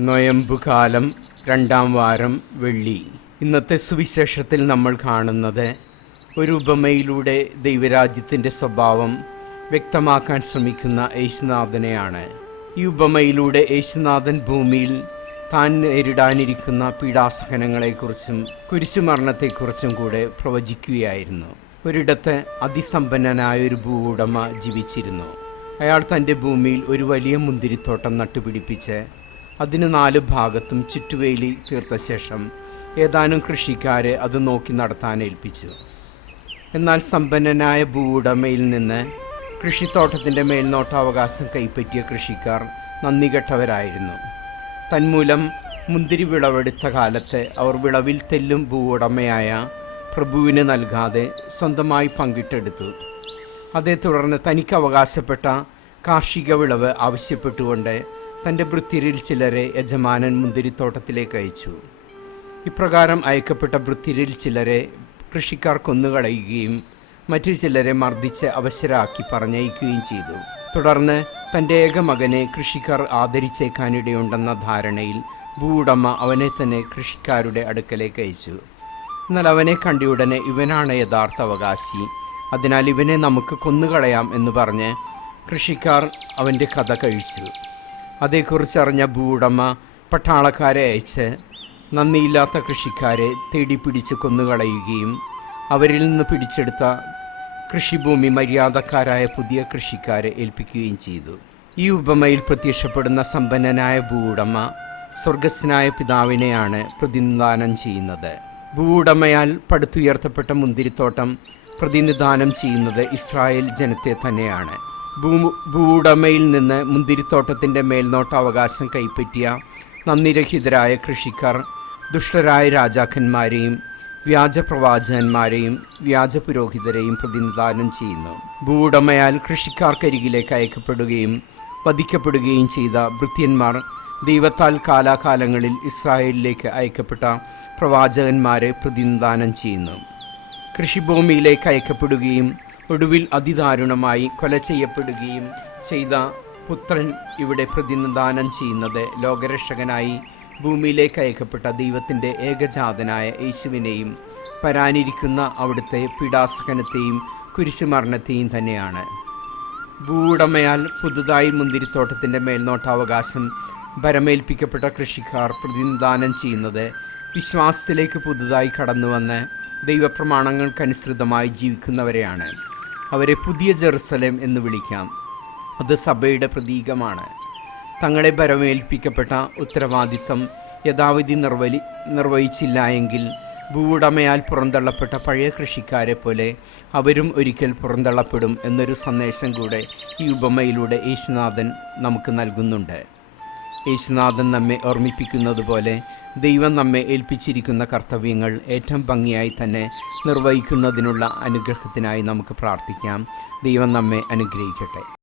നൊയമ്പുകാലം രണ്ടാം വാരം വെള്ളി. ഇന്നത്തെ സുവിശേഷത്തിൽ നമ്മൾ കാണുന്നത് ഒരു ഉപമയിലൂടെ ദൈവരാജ്യത്തിന്റെ സ്വഭാവം വ്യക്തമാക്കാൻ ശ്രമിക്കുന്ന യേശുനാഥനെയാണ്. ഈ ഉപമയിലൂടെ യേശുനാഥൻ ഭൂമിയിൽ താൻ നേരിടാനിരിക്കുന്ന പീഡാസഹനങ്ങളെക്കുറിച്ചും കുരിശുമരണത്തെക്കുറിച്ചും കൂടെ പ്രവചിക്കുകയായിരുന്നു. ഒരിടത്ത് അതിസമ്പന്നനായ ഒരു ഭൂവുടമ ജീവിച്ചിരുന്നു. അയാൾ തന്റെ ഭൂമിയിൽ ഒരു വലിയ മുന്തിരിത്തോട്ടം നട്ടുപിടിപ്പിച്ച് അതിന് നാല് ഭാഗത്തും ചുറ്റുവേലി തീർത്ത ശേഷം ഏതാനും കൃഷിക്കാരെ അത് നോക്കി നടത്താൻ ഏൽപ്പിച്ചു. എന്നാൽ സമ്പന്നനായ ഭൂവുടമയിൽ നിന്ന് കൃഷിത്തോട്ടത്തിന്റെ മേൽനോട്ടാവകാശം കൈപ്പറ്റിയ കൃഷിക്കാർ നന്ദികെട്ടവരായിരുന്നു. തന്മൂലം മുന്തിരി വിളവെടുത്ത കാലത്ത് അവർ വിളവിൽ തെല്ലും ഭൂവുടമയായ പ്രഭുവിന് നൽകാതെ സ്വന്തമായി പങ്കിട്ടെടുത്തു. അതേ തുടർന്ന് തനിക്ക് അവകാശപ്പെട്ട കാർഷിക വിളവ് ആവശ്യപ്പെട്ടുകൊണ്ട് തന്റെ ഭൃത്യരിൽ ചിലരെ യജമാനൻ മുന്തിരിത്തോട്ടത്തിലേക്ക് അയച്ചു. ഇപ്രകാരം അയക്കപ്പെട്ട ഭൃത്യരിൽ ചിലരെ കൃഷിക്കാർ കൊന്നുകളയുകയും മറ്റു ചിലരെ മർദ്ദിച്ച് അവശരാക്കി പറഞ്ഞയക്കുകയും ചെയ്തു. തുടർന്ന് തന്റെ ഏക മകനെ കൃഷിക്കാർ ആദരിച്ചേക്കാനിടയുണ്ടെന്ന ധാരണയിൽ ഭൂവുടമ അവനെ തന്നെ കൃഷിക്കാരുടെ അടുക്കലേക്ക് അയച്ചു. എന്നാൽ അവനെ കണ്ടിയുടനെ ഇവനാണ് യഥാർത്ഥ അവകാശി. അതിനാൽ ഇവനെ നമുക്ക് കൊന്നുകളയാം എന്ന് പറഞ്ഞ് കൃഷിക്കാർ അവന്റെ കഥ കഴിച്ചു. അതേക്കുറിച്ചറിഞ്ഞ ഭൂവുടമ പട്ടാളക്കാരെ അയച്ച് നന്ദിയില്ലാത്ത കൃഷിക്കാരെ തേടി പിടിച്ച് കൊന്നുകളയുകയും അവരിൽ നിന്ന് പിടിച്ചെടുത്ത കൃഷിഭൂമി മര്യാദക്കാരായ പുതിയ കൃഷിക്കാരെ ഏൽപ്പിക്കുകയും ചെയ്തു. ഈ ഉപമയിൽ പ്രത്യക്ഷപ്പെടുന്ന സമ്പന്നനായ ഭൂവുടമ സ്വർഗസ്നായ പിതാവിനെയാണ് പ്രതിനിധാനം ചെയ്യുന്നത്. ഭൂവുടമയാൽ പടുത്തുയർത്തപ്പെട്ട മുന്തിരിത്തോട്ടം പ്രതിനിധാനം ചെയ്യുന്നത് ഇസ്രായേൽ ജനത്തെ തന്നെയാണ്. ഭൂവുടമയിൽ നിന്ന് മുന്തിരിത്തോട്ടത്തിന്റെ മേൽനോട്ടാവകാശം കൈപ്പറ്റിയ നന്ദിരഹിതരായ കൃഷിക്കാർ ദുഷ്ടരായ രാജാക്കന്മാരെയും വ്യാജ പ്രവാചകന്മാരെയും വ്യാജ പുരോഹിതരെയും പ്രതിനിധാനം ചെയ്യുന്നു. ഭൂവുടമയാൽ കൃഷിക്കാർക്കരികിലേക്ക് അയക്കപ്പെടുകയും വധിക്കപ്പെടുകയും ചെയ്ത ഭൃത്യന്മാർ ദൈവത്താൽ കാലാകാലങ്ങളിൽ ഇസ്രായേലിലേക്ക് അയക്കപ്പെട്ട പ്രവാചകന്മാരെ പ്രതിനിധാനം ചെയ്യുന്നു. കൃഷിഭൂമിയിലേക്ക് അയക്കപ്പെടുകയും ഒടുവിൽ അതിദാരുണമായി കൊല ചെയ്യപ്പെടുകയും ചെയ്ത പുത്രൻ ഇവിടെ പ്രതിനിധാനം ചെയ്യുന്നത് ലോകരക്ഷകനായി ഭൂമിയിലേക്ക് അയക്കപ്പെട്ട ദൈവത്തിന്റെ ഏകജാതനായ യേശുവിനെയും പരാനിരിക്കുന്ന അവിടുത്തെ പീഡാസഹനത്തെയും കുരിശുമരണത്തെയും തന്നെയാണ്. ഭൂവുടമയാൽ പുതുതായി മുന്തിരിത്തോട്ടത്തിന്റെ മേൽനോട്ടാവകാശം ഭരമേൽപ്പിക്കപ്പെട്ട കൃഷിക്കാർ പ്രതിനിധാനം ചെയ്യുന്നത് വിശ്വാസത്തിലേക്ക് പുതുതായി കടന്നുവന്ന് ദൈവപ്രമാണങ്ങൾക്കനുസൃതമായി ജീവിക്കുന്നവരെയാണ്. അവരെ പുതിയ ജെറുസലേം എന്ന് വിളിക്കാം. അത് സഭയുടെ പ്രതീകമാണ്. തങ്ങളെ പരമേൽപ്പിക്കപ്പെട്ട ഉത്തരവാദിത്തം യഥാവിധി നിർവലി നിർവഹിച്ചില്ല എങ്കിൽ ഭൂവുടമയാൽ പുറന്തള്ളപ്പെട്ട പഴയ കൃഷിക്കാരെ പോലെ അവരും ഒരിക്കൽ പുറന്തള്ളപ്പെടും എന്നൊരു സന്ദേശം കൂടെ ഈ ഉപമയിലൂടെ യേശുനാഥൻ നമുക്ക് നൽകുന്നുണ്ട്. യേശുനാഥൻ നമ്മെ ഓർമ്മിപ്പിക്കുന്നത് പോലെ ദൈവം നമ്മെ ഏൽപ്പിച്ചിരിക്കുന്ന കർത്തവ്യങ്ങൾ ഏറ്റവും ഭംഗിയായി തന്നെ നിർവഹിക്കുന്നതിനുള്ള അനുഗ്രഹത്തിനായി നമുക്ക് പ്രാർത്ഥിക്കാം. ദൈവം നമ്മെ അനുഗ്രഹിക്കട്ടെ.